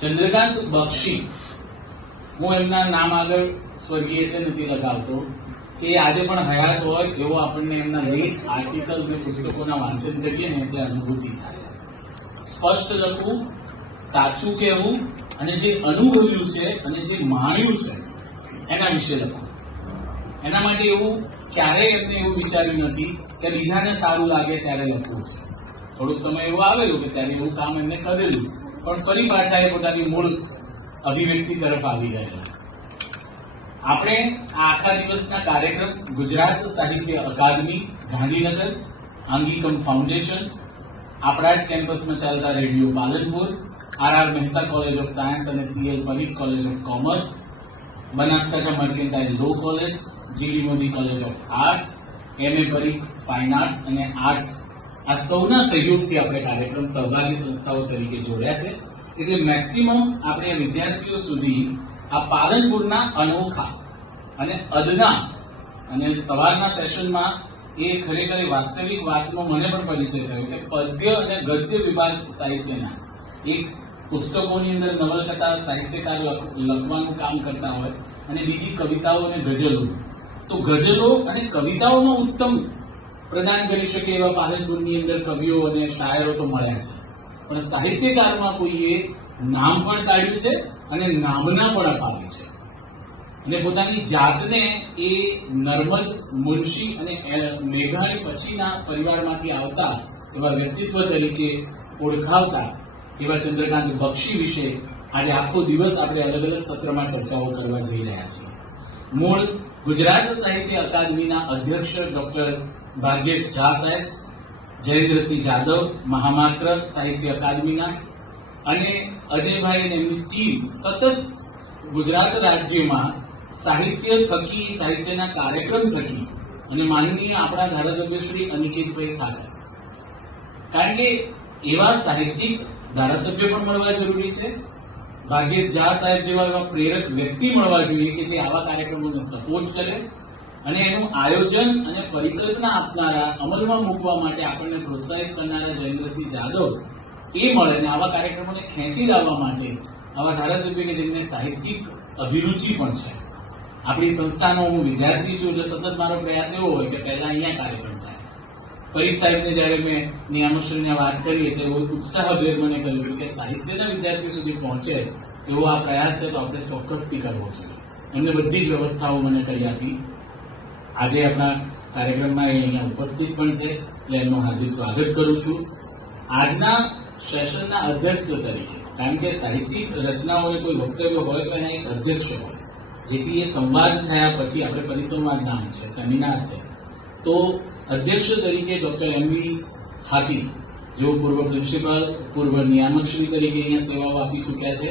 ચંદ્રકાંત બક્ષી, હું એમના નામ આગળ સ્વર્ગીય એટલે નથી લગાવતો કે આજે પણ હયાત હોય એવો આપણને એમના લેખ, આર્ટિકલ અને પુસ્તકોના વાંચન કરીએ ને એટલે અનુભૂતિ થાય. સ્પષ્ટ લખવું, સાચું કહેવું અને જે અનુભવ્યું છે અને જે માણ્યું છે એના વિશે લખવું. એના માટે એવું ક્યારેય એમને એવું વિચાર્યું નથી કે બીજાને સારું લાગે ત્યારે લખવું છે. થોડોક સમય એવો આવેલો કે ત્યારે એવું કામ એમને કરેલું, પણ ફરી પાછા એ પોતાની મૂળ અભિવ્યક્તિ તરફ આવી ગયેલા. આપણે આ આખા દિવસના કાર્યક્રમ ગુજરાત સાહિત્ય અકાદમી ગાંધીનગર, આંગિકમ ફાઉન્ડેશન, આપણા જ કેમ્પસમાં ચાલતા radio Palanpur, R Mehta college of science અને CL Parikh college of commerce, Banaskantha mercantile law college, GD Modi college of arts, MA Parikh fine arts અને આર્ટ્સ, આ સૌના સહયોગથી આપણે કાર્યક્રમ સહભાગી સંસ્થાઓ તરીકે જોડ્યા છે. એટલે મેક્સિમમ આપણે વિદ્યાર્થીઓ સુધી આ પાલનપુરના અનોખા અને અદના અને સવારના સેશનમાં એ ખરેખર વાસ્તવિક વાતનો મને પણ પરિચય થયો કે પદ્ય અને ગદ્ય વિભાગ સાહિત્યના એક પુસ્તકોની અંદર નવલકથા સાહિત્યકાર લખવાનું કામ કરતા હોય અને બીજી કવિતાઓ અને ગઝલો, તો ગઝલો અને કવિતાઓનો ઉત્તમ પ્રદાન કરી શકે એવા પાલનપુરની અંદર કવિઓ અને શાયરો તો મળ્યા છે, પણ સાહિત્યકારમાં કોઈએ નામ પણ કાઢ્યું છે અને નામના પણ અપાવી છે અને પોતાની જાતને એ નર્મદ, મુનશી અને મેઘાણી પછીના પરિવારમાંથી આવતા એવા વ્યક્તિત્વ તરીકે ઓળખાવતા એવા ચંદ્રકાંત બક્ષી વિશે આજે આખો દિવસ આપણે અલગ અલગ સત્રમાં ચર્ચાઓ કરવા જઈ રહ્યા છીએ. મૂળ ગુજરાત સાહિત્ય અકાદમીના અધ્યક્ષ ડોક્ટર ભાગ્યેશ ઝા સાહેબ, જયેન્દ્રસિંહ જાદવ, મહામાત્ર સાહિત્ય અકાદમીના, અને અજયભાઈ અને એમની ટીમ સતત ગુજરાત રાજ્યમાં સાહિત્ય થકી, સાહિત્યના કાર્યક્રમ થકી અને માનનીય આપણા ધારાસભ્ય શ્રી અનિકેતભાઈ ઠાકર, કારણ કે એવા સાહિત્યિક ધારાસભ્ય પણ મળવા જરૂરી છે, ભાગ્યેશ ઝા સાહેબ જેવા એવા પ્રેરક વ્યક્તિ મળવા જોઈએ કે જે આવા કાર્યક્રમોને સપોર્ટ કરે અને એનું આયોજન અને પરિકલ્પના આપનારા, અમલમાં મૂકવા માટે આપણને પ્રોત્સાહિત કરનારા જયેન્દ્રસિંહ જાદવ એ મળે અને આવા કાર્યક્રમોને ખેંચી લાવવા માટે આવા ધારાસભ્ય કે જેમને સાહિત્યિક અભિરુચિ પણ છે. આપણી સંસ્થાનો હું વિદ્યાર્થી છું એટલે સતત મારો પ્રયાસ એવો હોય કે પહેલા અહીંયા કાર્યક્રમ થાય. પરીખ સાહેબને જ્યારે મેં નિયામકશ્રીને વાત કરી એટલે એવો ઉત્સાહભેર મને કહ્યું કે સાહિત્યના વિદ્યાર્થી સુધી પહોંચે એવો આ પ્રયાસ છે તો આપણે ચોક્કસથી કરવો જોઈએ. એમને બધી જ વ્યવસ્થાઓ મને કરી આપી. આજે આપણા કાર્યક્રમમાં એ અહીંયા ઉપસ્થિત પણ છે એટલે એમનું હાર્દિક સ્વાગત કરું છું. આજના સેશનના અધ્યક્ષ તરીકે, કારણ કે સાહિત્યિક રચનાઓએ કોઈ વક્તવ્ય હોય તો એના એક અધ્યક્ષ હોય, જેથી એ સંવાદ થયા પછી આપણે પરિસંવાદ નામ છે, સેમિનાર છે, તો અધ્યક્ષ તરીકે ડોક્ટર એમવી હાથી, જેઓ પૂર્વ પ્રિન્સિપાલ, પૂર્વ નિયામકશ્રી તરીકે અહીંયા સેવાઓ આપી ચૂક્યા છે,